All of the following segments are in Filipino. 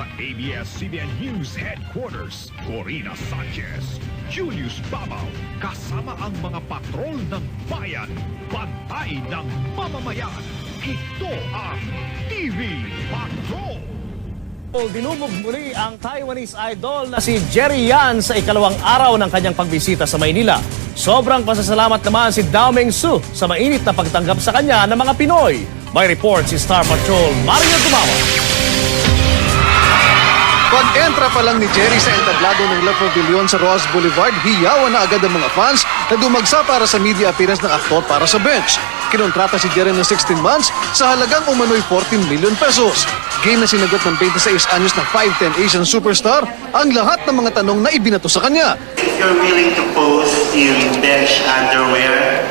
sa ABS-CBN News Headquarters, Corina Sanchez, Julius Babaw, kasama ang mga patrol ng bayan, bantay ng mamamayan. Ito ang TV Patrol! Dinumog muli ang Taiwanese idol na si Jerry Yan sa ikalawang araw ng kanyang pagbisita sa Maynila. Sobrang pasasalamat naman si Dao Mengsu sa mainit na pagtanggap sa kanya ng mga Pinoy. May report si Star Patrol Mario Dumawa. Pag-entra pa lang ni Jerry sa entablado ng La Pavilion sa Ross Boulevard, hiyawan na agad ang mga fans na dumagsa para sa media appearance ng aktor para sa bench. Kinontrata si Jerry ng 16 months sa halagang umano'y 14 million pesos. Game na sinagot ng 26 anyos na 5'10 Asian superstar ang lahat ng mga tanong na ibinato sa kanya. If you're willing to pose in bench underwear,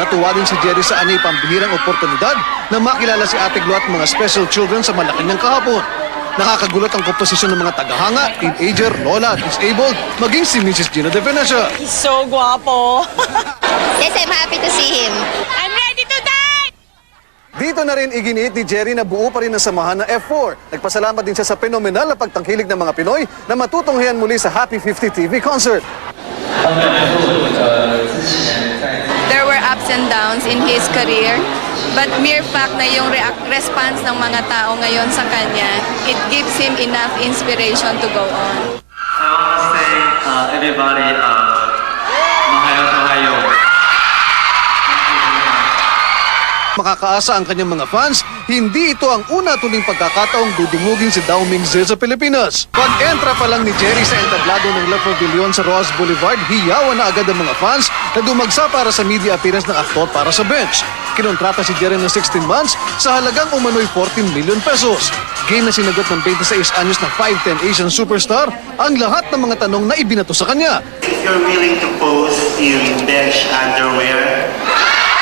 Natuwa din si Jerry sa anyay pambihirang oportunidad na makilala si Ate Glo at mga special children sa Malacanang kahapon. Nakakagulat ang komposisyon ng mga tagahanga, teenager, lola, disabled, maging si Mrs. Gina De Venecia. He's so guapo. Yes, I'm happy to see him. I'm ready to die! Dito na rin iginiit ni Jerry na buo pa rin ang samahan ng F4. Nagpasalamat din siya sa fenomenal na pagtangkilik ng mga Pinoy na matutunghayan muli sa Happy 50 TV concert. There were ups and downs in his career, but mere fact na yung response ng mga tao ngayon sa kanya, it gives him enough inspiration to go on. I want to say everybody, mahayo tayo. Makakaasa ang kanyang mga fans, hindi ito ang una tuling pagkakataong dudumugin si Dao Mengsu sa Pilipinas. Pag-entra pa lang ni Jerry sa entablado ng La Pavilion sa Ross Boulevard, hiyawan na agad ang mga fans na dumagsa para sa media appearance ng aktor para sa bench. Kinontrata si Jerry ng 16 months sa halagang umano'y 14 million pesos. Game na sinagot ng 26 anyos na 5'10 Asian superstar ang lahat ng mga tanong na ibinato sa kanya. If you're willing to pose in bench underwear,